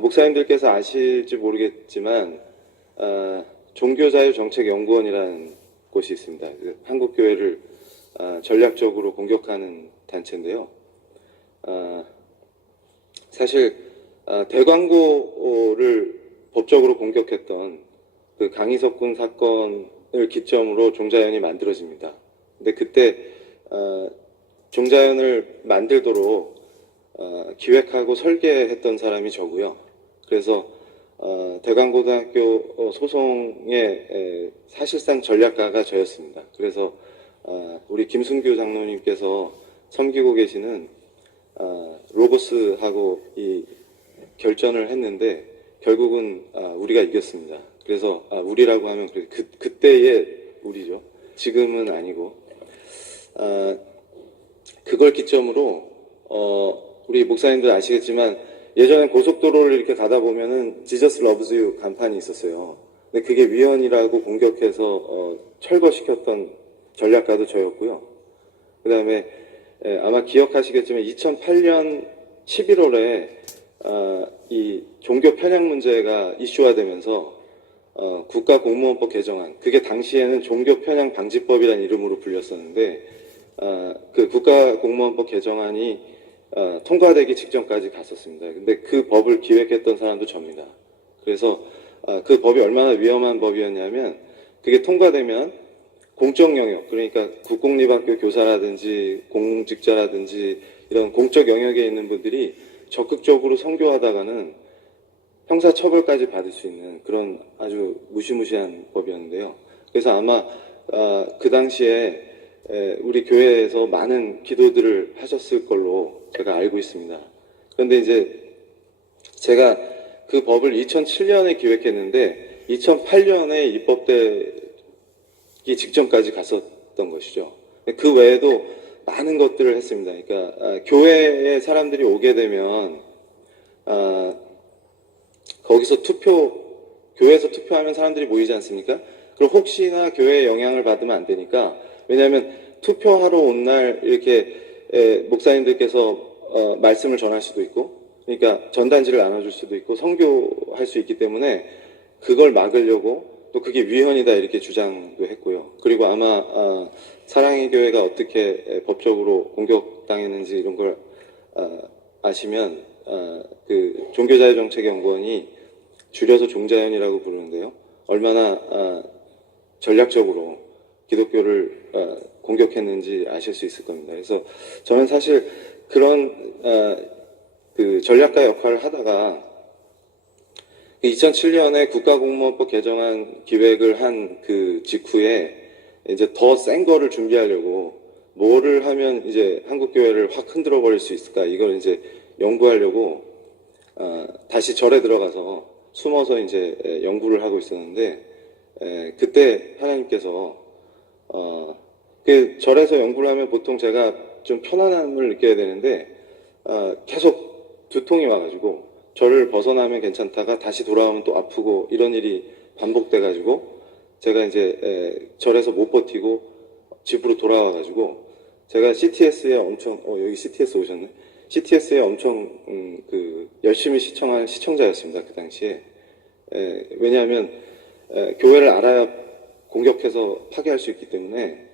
목사님들께서 아실지 모르겠지만 종교자유정책연구원이라는 곳이 있습니다. 한국교회를 전략적으로 공격하는 단체인데요. 사실 대광고를 법적으로 공격했던 그 강희석 군 사건을 기점으로 종자연이 만들어집니다. 근데 그때 종자연을 만들도록 기획하고 설계했던 사람이 저고요. 그래서 대광고등학교 소송의 사실상 전략가가 저였습니다. 그래서 우리 김순규 장로님께서 섬기고 계시는 로고스하고 이 결전을 했는데 결국은 우리가 이겼습니다. 그래서 우리라고 하면 그때의 우리죠. 지금은 아니고 그걸 기점으로 우리 목사님들 아시겠지만 예전에 고속도로를 이렇게 가다 보면은 Jesus loves you 간판이 있었어요. 근데 그게 위헌이라고 공격해서 철거시켰던 전략가도 저였고요. 그 다음에 아마 기억하시겠지만 2008년 11월에 이 종교 편향 문제가 이슈화되면서 국가공무원법 개정안, 그게 당시에는 종교 편향 방지법이라는 이름으로 불렸었는데 그 국가공무원법 개정안이 통과되기 직전까지 갔었습니다. 근데 그 법을 기획했던 사람도 접니다. 그래서 그 법이 얼마나 위험한 법이었냐면 그게 통과되면 공적 영역, 그러니까 국공립학교 교사라든지 공직자라든지 이런 공적 영역에 있는 분들이 적극적으로 선교하다가는 형사처벌까지 받을 수 있는 그런 아주 무시무시한 법이었는데요. 그래서 아마 그 당시에 우리 교회에서 많은 기도들을 하셨을 걸로 제가 알고 있습니다. 그런데 이제 제가 그 법을 2007년에 기획했는데 2008년에 입법되기 직전까지 갔었던 것이죠. 그 외에도 많은 것들을 했습니다. 그러니까 교회에 사람들이 오게 되면 거기서 교회에서 투표하면 사람들이 모이지 않습니까? 그럼 혹시나 교회의 영향을 받으면 안 되니까, 왜냐하면 투표하러 온 날 이렇게 목사님들께서 말씀을 전할 수도 있고, 그러니까 전단지를 나눠줄 수도 있고 선교할 수 있기 때문에 그걸 막으려고 또 그게 위헌이다 이렇게 주장도 했고요. 그리고 아마 사랑의 교회가 어떻게 법적으로 공격당했는지 이런 걸 아시면 그 종교자유정책연구원이 줄여서 종자연이라고 부르는데요. 얼마나 전략적으로 기독교를 공격했는지 아실 수 있을 겁니다. 그래서 저는 사실 그런 그 전략가 역할을 하다가 2007년에 국가공무원법 개정안 기획을 한 그 직후에 이제 더 센 거를 준비하려고 뭐를 하면 이제 한국교회를 확 흔들어 버릴 수 있을까 이걸 이제 연구하려고 다시 절에 들어가서 숨어서 이제 연구를 하고 있었는데 그때 하나님께서 그 절에서 연구를 하면 보통 제가 좀 편안함을 느껴야 되는데 계속 두통이 와가지고 절을 벗어나면 괜찮다가 다시 돌아오면 또 아프고 이런 일이 반복돼가지고 제가 이제 절에서 못 버티고 집으로 돌아와가지고 제가 CTS에 엄청 여기 CTS 오셨네. CTS에 엄청 그 열심히 시청한 시청자였습니다. 그 당시에. 왜냐하면 교회를 알아야 공격해서 파괴할 수 있기 때문에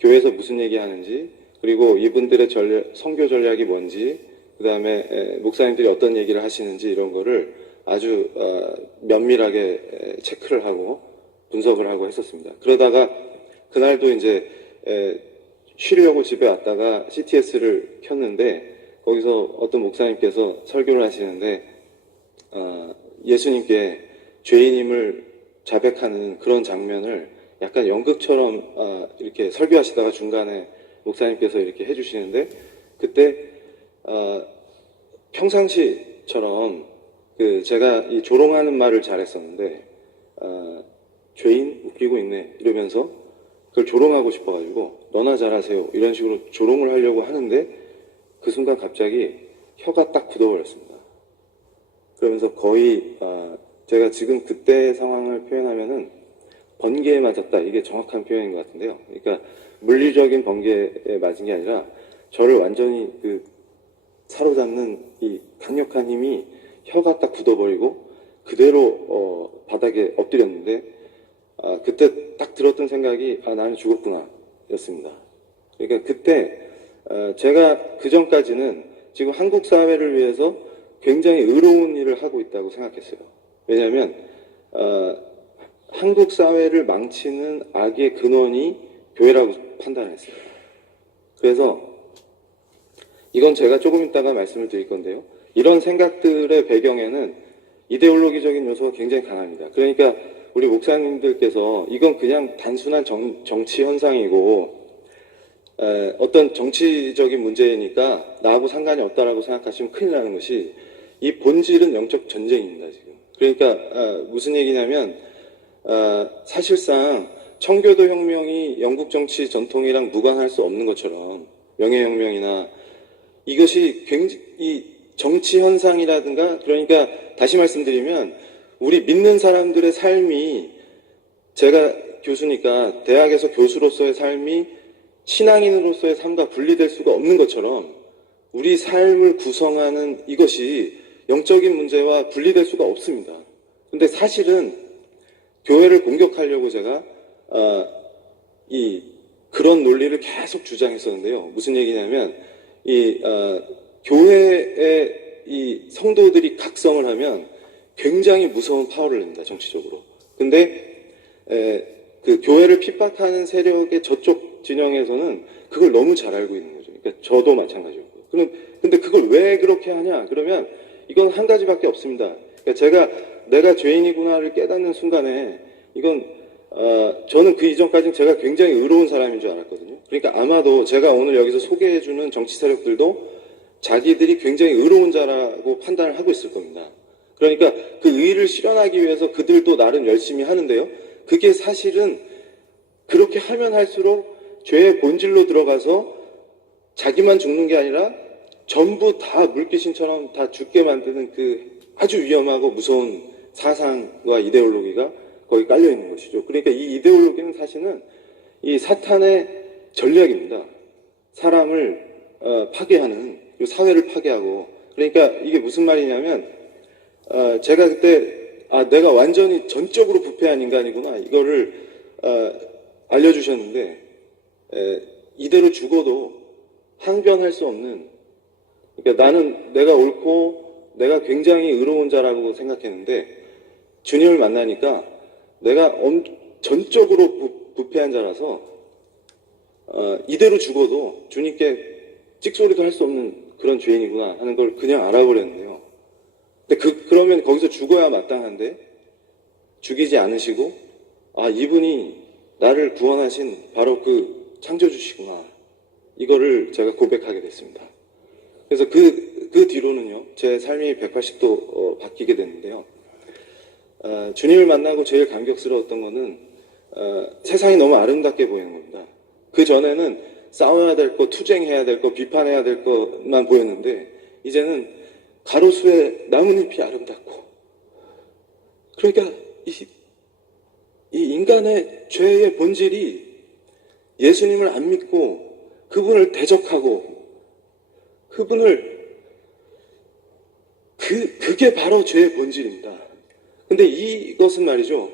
교회에서 무슨 얘기하는지 그리고 이분들의 선교 전략이 뭔지 그 다음에 목사님들이 어떤 얘기를 하시는지 이런 거를 아주 면밀하게 체크를 하고 분석을 하고 했었습니다. 그러다가 그날도 이제 쉬려고 집에 왔다가 CTS를 켰는데 거기서 어떤 목사님께서 설교를 하시는데 예수님께 죄인임을 자백하는 그런 장면을 약간 연극처럼 이렇게 설교하시다가 중간에 목사님께서 이렇게 해주시는데 그때 평상시처럼 그 제가 이 조롱하는 말을 잘했었는데 죄인 웃기고 있네 이러면서 그걸 조롱하고 싶어가지고 너나 잘하세요 이런 식으로 조롱을 하려고 하는데 그 순간 갑자기 혀가 딱 굳어버렸습니다. 그러면서 거의 제가 지금 그때 상황을 표현하면은 번개에 맞았다 이게 정확한 표현인 것 같은데요. 그러니까 물리적인 번개에 맞은 게 아니라 저를 완전히 그 사로잡는 이 강력한 힘이 혀가 딱 굳어버리고 그대로 바닥에 엎드렸는데 그때 딱 들었던 생각이 나는 죽었구나 였습니다. 그러니까 그때 제가 그 전까지는 지금 한국 사회를 위해서 굉장히 의로운 일을 하고 있다고 생각했어요. 왜냐하면 한국 사회를 망치는 악의 근원이 교회라고 판단했어요. 그래서 이건 제가 조금 이따가 말씀을 드릴 건데요. 이런 생각들의 배경에는 이데올로기적인 요소가 굉장히 강합니다. 그러니까 우리 목사님들께서 이건 그냥 단순한 정치 현상이고 어떤 정치적인 문제니까 나하고 상관이 없다라고 생각하시면 큰일 나는 것이 이 본질은 영적 전쟁입니다. 지금. 그러니까 무슨 얘기냐면 사실상 청교도 혁명이 영국 정치 전통이랑 무관할 수 없는 것처럼 명예혁명이나 이것이 굉장히 정치 현상이라든가 그러니까 다시 말씀드리면 우리 믿는 사람들의 삶이 제가 교수니까 대학에서 교수로서의 삶이 신앙인으로서의 삶과 분리될 수가 없는 것처럼 우리 삶을 구성하는 이것이 영적인 문제와 분리될 수가 없습니다. 근데 사실은 교회를 공격하려고 제가 그런 논리를 계속 주장했었는데요. 무슨 얘기냐면 교회의 이 성도들이 각성을 하면 굉장히 무서운 파워를 냅니다. 정치적으로. 근데 그 교회를 핍박하는 세력의 저쪽 진영에서는 그걸 너무 잘 알고 있는 거죠. 그러니까 저도 마찬가지였고. 근데 그걸 왜 그렇게 하냐? 그러면 이건 한 가지밖에 없습니다. 그러니까 내가 죄인이구나를 깨닫는 순간에 이건 저는 그 이전까지는 제가 굉장히 의로운 사람인 줄 알았거든요. 그러니까 아마도 제가 오늘 여기서 소개해주는 정치 세력들도 자기들이 굉장히 의로운 자라고 판단을 하고 있을 겁니다. 그러니까 그 의의를 실현하기 위해서 그들도 나름 열심히 하는데요. 그게 사실은 그렇게 하면 할수록 죄의 본질로 들어가서 자기만 죽는 게 아니라 전부 다 물귀신처럼 다 죽게 만드는 그 아주 위험하고 무서운 사상과 이데올로기가 거기 깔려 있는 것이죠. 그러니까 이 이데올로기는 사실은 이 사탄의 전략입니다. 사람을 파괴하는, 사회를 파괴하고. 그러니까 이게 무슨 말이냐면 제가 그때 내가 완전히 전적으로 부패한 인간이구나 이거를 알려주셨는데 이대로 죽어도 항변할 수 없는, 그러니까 나는 내가 옳고 내가 굉장히 의로운 자라고 생각했는데 주님을 만나니까 내가 전적으로 부패한 자라서 이대로 죽어도 주님께 찍소리도 할 수 없는 그런 죄인이구나 하는 걸 그냥 알아버렸는데요. 근데 그러면 거기서 죽어야 마땅한데 죽이지 않으시고 이분이 나를 구원하신 바로 그 창조주시구나 이거를 제가 고백하게 됐습니다. 그래서 그 뒤로는요 제 삶이 180도 바뀌게 됐는데요. 주님을 만나고 제일 감격스러웠던 거는 세상이 너무 아름답게 보이는 겁니다. 그 전에는 싸워야 될 거, 투쟁해야 될 거, 비판해야 될 것만 보였는데 이제는 가로수에 나뭇잎이 아름답고, 그러니까 이 인간의 죄의 본질이 예수님을 안 믿고 그분을 대적하고 그게 바로 죄의 본질입니다. 근데 이것은 말이죠,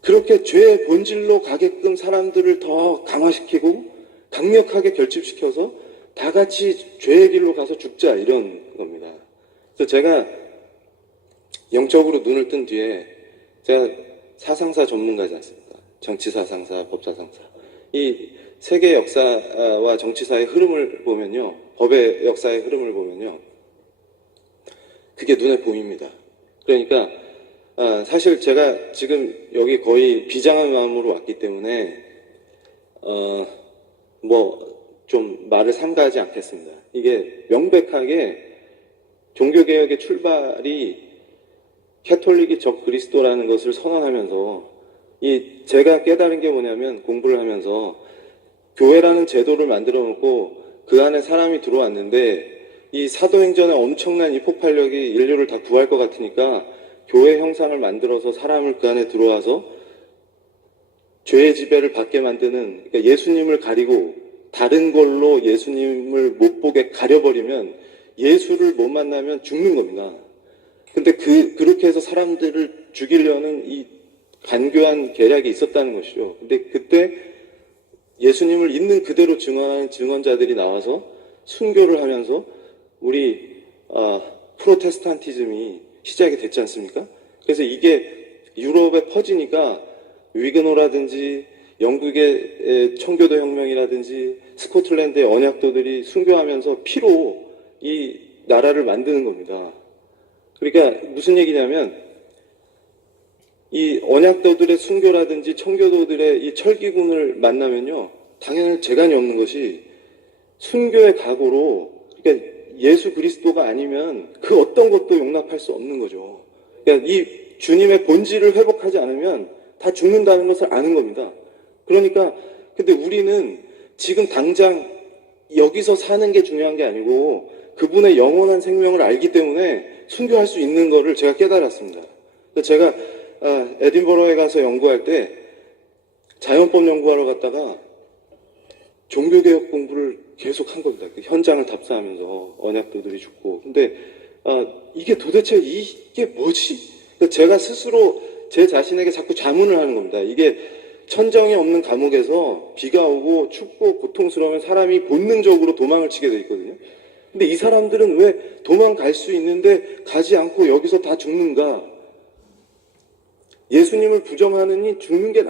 그렇게 죄의 본질로 가게끔 사람들을 더 강화시키고 강력하게 결집시켜서 다 같이 죄의 길로 가서 죽자 이런 겁니다. 그래서 제가 영적으로 눈을 뜬 뒤에 제가 사상사 전문가지 않습니까? 정치사상사, 법사상사. 이 세계 역사와 정치사의 흐름을 보면요, 법의 역사의 흐름을 보면요, 그게 눈에 보입니다. 그러니까 사실 제가 지금 여기 거의 비장한 마음으로 왔기 때문에 좀 말을 삼가하지 않겠습니다. 이게 명백하게 종교개혁의 출발이 캐톨릭이 적 그리스도라는 것을 선언하면서 제가 깨달은 게 뭐냐면, 공부를 하면서 교회라는 제도를 만들어 놓고 그 안에 사람이 들어왔는데 이 사도행전의 엄청난 이 폭발력이 인류를 다 구할 것 같으니까 교회 형상을 만들어서 사람을 그 안에 들어와서 죄의 지배를 받게 만드는, 그러니까 예수님을 가리고 다른 걸로 예수님을 못 보게 가려버리면 예수를 못 만나면 죽는 겁니다. 근데 그렇게 해서 사람들을 죽이려는 이 간교한 계략이 있었다는 것이죠. 근데 그때 예수님을 있는 그대로 증언하는 증언자들이 나와서 순교를 하면서 우리 프로테스탄티즘이 시작이 됐지 않습니까? 그래서 이게 유럽에 퍼지니까 위그노라든지 영국의 청교도 혁명이라든지 스코틀랜드의 언약도들이 순교하면서 피로 이 나라를 만드는 겁니다. 그러니까 무슨 얘기냐면 이 언약도들의 순교라든지 청교도들의 이 철기군을 만나면요, 당연히 재간이 없는 것이 순교의 각오로, 그러니까 예수 그리스도가 아니면 그 어떤 것도 용납할 수 없는 거죠. 그러니까 이 주님의 본질을 회복하지 않으면 다 죽는다는 것을 아는 겁니다. 그러니까 근데 우리는 지금 당장 여기서 사는 게 중요한 게 아니고 그분의 영원한 생명을 알기 때문에 순교할 수 있는 거를 제가 깨달았습니다. 제가 에딘버러에 가서 연구할 때 자연법 연구하러 갔다가 종교개혁 공부를 계속 한 겁니다. 그 현장을 답사하면서 언약도들이 죽고. 근데 이게 도대체 이게 뭐지? 제가 스스로 제 자신에게 자꾸 자문을 하는 겁니다. 이게 천정이 없는 감옥에서 비가 오고 춥고 고통스러우면 사람이 본능적으로 도망을 치게 돼 있거든요. 근데 이 사람들은 왜 도망갈 수 있는데 가지 않고 여기서 다 죽는가? 예수님을 부정하느니 죽는 게